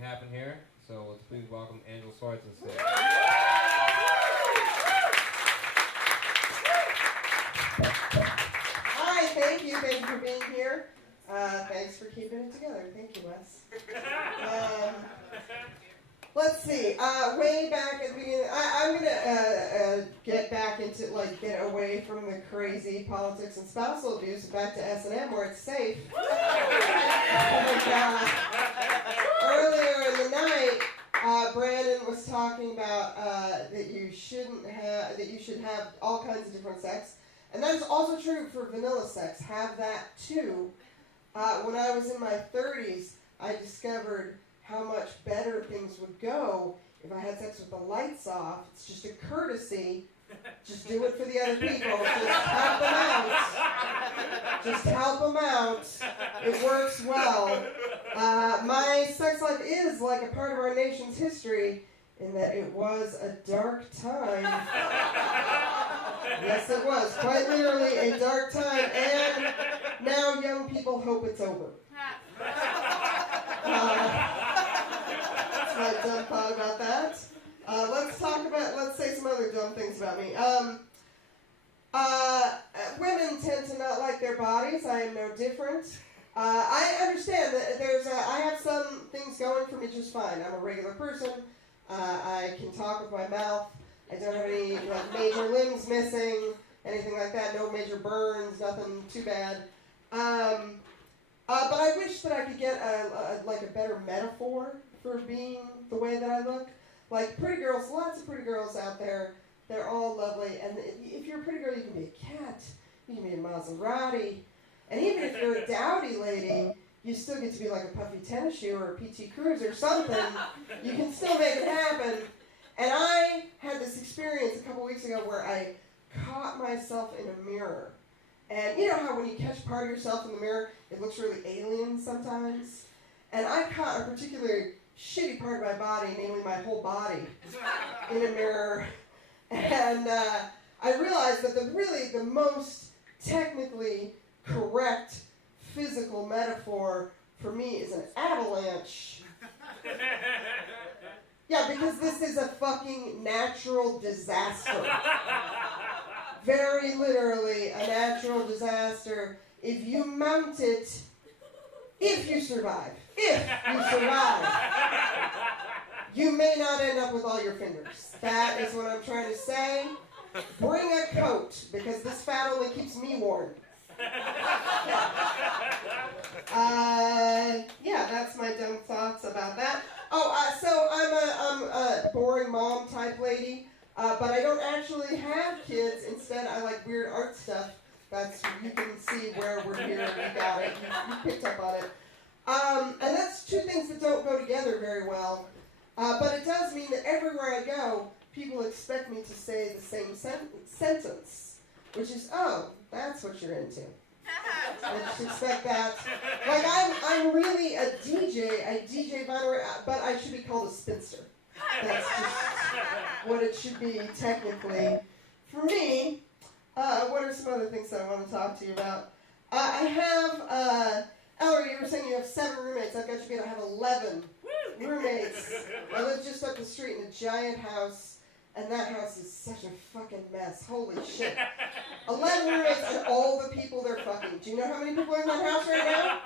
happen here. So let's please welcome Angela Swartz on stage. Hi, thank you for being here. Thanks for keeping it together. Thank you, Wes. Let's see. Way back at the beginning, I'm gonna get back into get away from the crazy politics and spousal abuse, back to S&M where it's safe. Earlier in the night, Brandon was talking about that you should have all kinds of different sex, and that is also true for vanilla sex. Have that too. When I was in my 30s, I discovered how much better things would go if I had sex with the lights off. It's just a courtesy. Just do it for the other people. Just help them out. Just help them out. It works well. My sex life is like a part of our nation's history in that it was a dark time. Yes, it was. Quite literally a dark time. And now young people hope it's over. That's my dumb thought about that. Let's say some other dumb things about me. Women tend to not like their bodies. I am no different. I understand that I have some things going for me just fine. I'm a regular person. I can talk with my mouth. I don't have any major limbs missing, anything like that. No major burns, nothing too bad. But I wish that I could get a better metaphor for being the way that I look. Like pretty girls, lots of pretty girls out there. They're all lovely. And if you're a pretty girl, you can be a cat. You can be a Maserati. And even if you're a dowdy lady, you still get to be like a puffy tennis shoe or a PT Cruiser or something. You can still make it happen. And I had this experience a couple weeks ago where I caught myself in a mirror. And you know how when you catch part of yourself in the mirror, it looks really alien sometimes? And I caught a particularly shitty part of my body, namely my whole body, in a mirror. And I realized that the most technically correct physical metaphor for me is an avalanche. Yeah, because this is a fucking natural disaster. Very literally a natural disaster. If you mount it, if you survive, you may not end up with all your fingers. That is what I'm trying to say. Bring a coat, because this fat only keeps me warm. Yeah, that's my dumb thoughts about that. So I'm a boring mom type lady. But I don't actually have kids. Instead, I like weird art stuff. You can see where we're here. We got it. You picked up on it. And that's two things that don't go together very well. But it does mean that everywhere I go, people expect me to say the same sentence, which is, oh, that's what you're into. I just expect that. Like, I'm really a DJ. I DJ vinyl, but I should be called a spinster. That's just what it should be, technically. For me, what are some other things that I want to talk to you about? I have, Ellery, you were saying you have 7 roommates. I've got you beat. I have 11 roommates. I live just up the street in a giant house, and that house is such a fucking mess. Holy shit. 11 roommates and all the people they're fucking. Do you know how many people are in that house right now?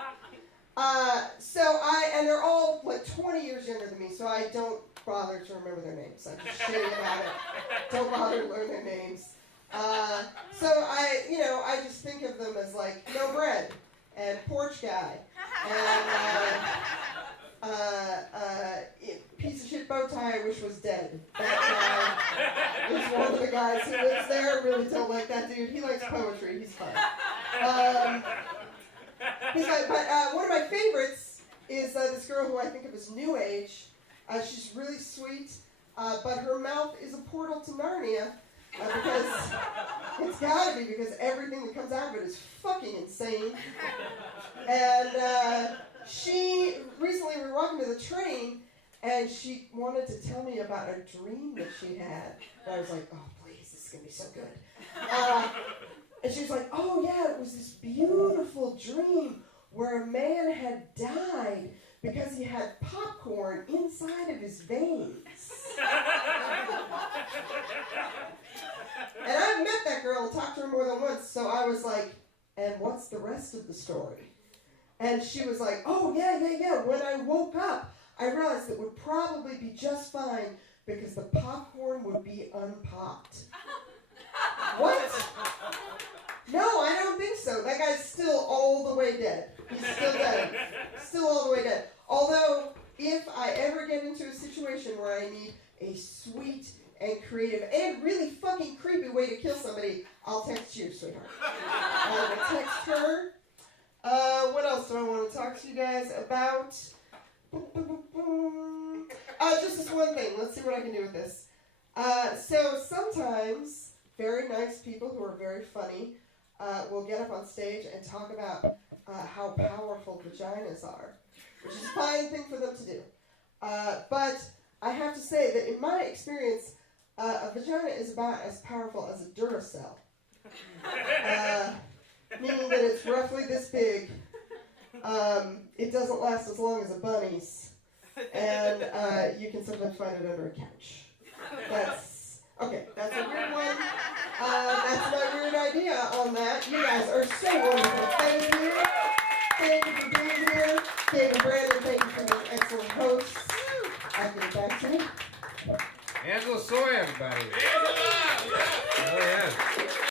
And they're all like 20 years younger than me, so I don't bother to remember their names. I'm just shitty about it. Don't bother to learn their names. So I just think of them as like no bread and porch guy and piece of shit bow tie I wish was dead. That guy is one of the guys who lives there. Really don't like that dude. He likes poetry. He's fun. But one of my favorites is this girl who I think of as New Age. She's really sweet, but her mouth is a portal to Narnia, because it's gotta be, because everything that comes out of it is fucking insane. And recently we were walking to the train, and she wanted to tell me about a dream that she had. And I was like, oh please, this is gonna be so good. And she was like, oh yeah, it was this beautiful dream where a man had died, because he had popcorn inside of his veins. And I've met that girl and talked to her more than once, so I was like, and what's the rest of the story? And she was like, oh, yeah. When I woke up, I realized it would probably be just fine because the popcorn would be unpopped. What? No, I don't think so. That guy's still all the way dead. He's still dead. Still all the way dead. Although, if I ever get into a situation where I need a sweet and creative and really fucking creepy way to kill somebody, I'll text you, sweetheart. I will text her. What else do I want to talk to you guys about? Just this one thing. Let's see what I can do with this. So sometimes very nice people who are very funny will get up on stage and talk about how powerful vaginas are, which is a fine thing for them to do. But I have to say that in my experience, a vagina is about as powerful as a Duracell. Meaning that it's roughly this big. It doesn't last as long as a bunny's. And you can sometimes find it under a couch. That's a weird one. That's my weird idea on that. You guys are so wonderful. Thank you. Thank you for being here. Dave and Brandon, thank you for being excellent hosts. I'll get back to you. Angela Soy, everybody.